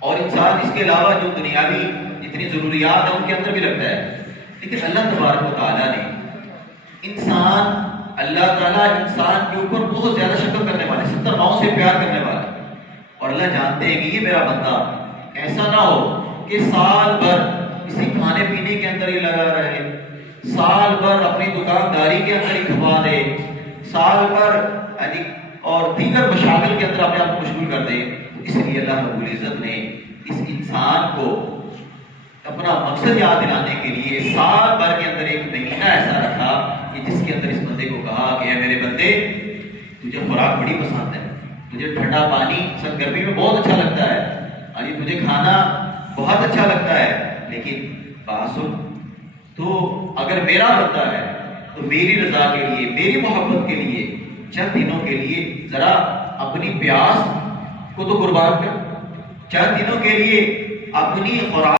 اور انسان اس کے علاوہ جو دنیاوی جتنی ضروریات ہیں ان کے اندر بھی لگتا ہے. لیکن اللہ تبارک و تعالیٰ نے اللہ تعالیٰ انسان کے اوپر بہت زیادہ شفقت کرنے والے، 70 ماؤں سے پیار کرنے والے، اور اللہ جانتے ہیں کہ یہ میرا بندہ ایسا نہ ہو کہ سال بھر کسی کھانے پینے کے اندر ہی لگا رہے، سال بھر اپنی دکانداری کے اندر ہی کھپا دے، سال بھر اور دیگر مشاغل کے اندر اپنے آپ کو مشغول کر دے. اس لیے اللہ رب العزت نے اس انسان کو اپنا مقصد یاد دلانے کے لیے سال بھر کے اندر ایک مہینہ ایسا رکھا کہ جس کے اندر اس بندے کو کہا کہ اے میرے بندے، تجھے خوراک بڑی پسند ہے، تجھے ٹھنڈا پانی سب گرمی میں بہت اچھا لگتا ہے، تجھے کھانا بہت اچھا لگتا ہے، لیکن بات سن، تو اگر میرا بندہ ہے تو میری رضا کے لیے، میری محبت کے لیے، چند دنوں کے لیے ذرا اپنی پیاس کو تو قربان کر، چند دنوں کے لیے اپنی خوراک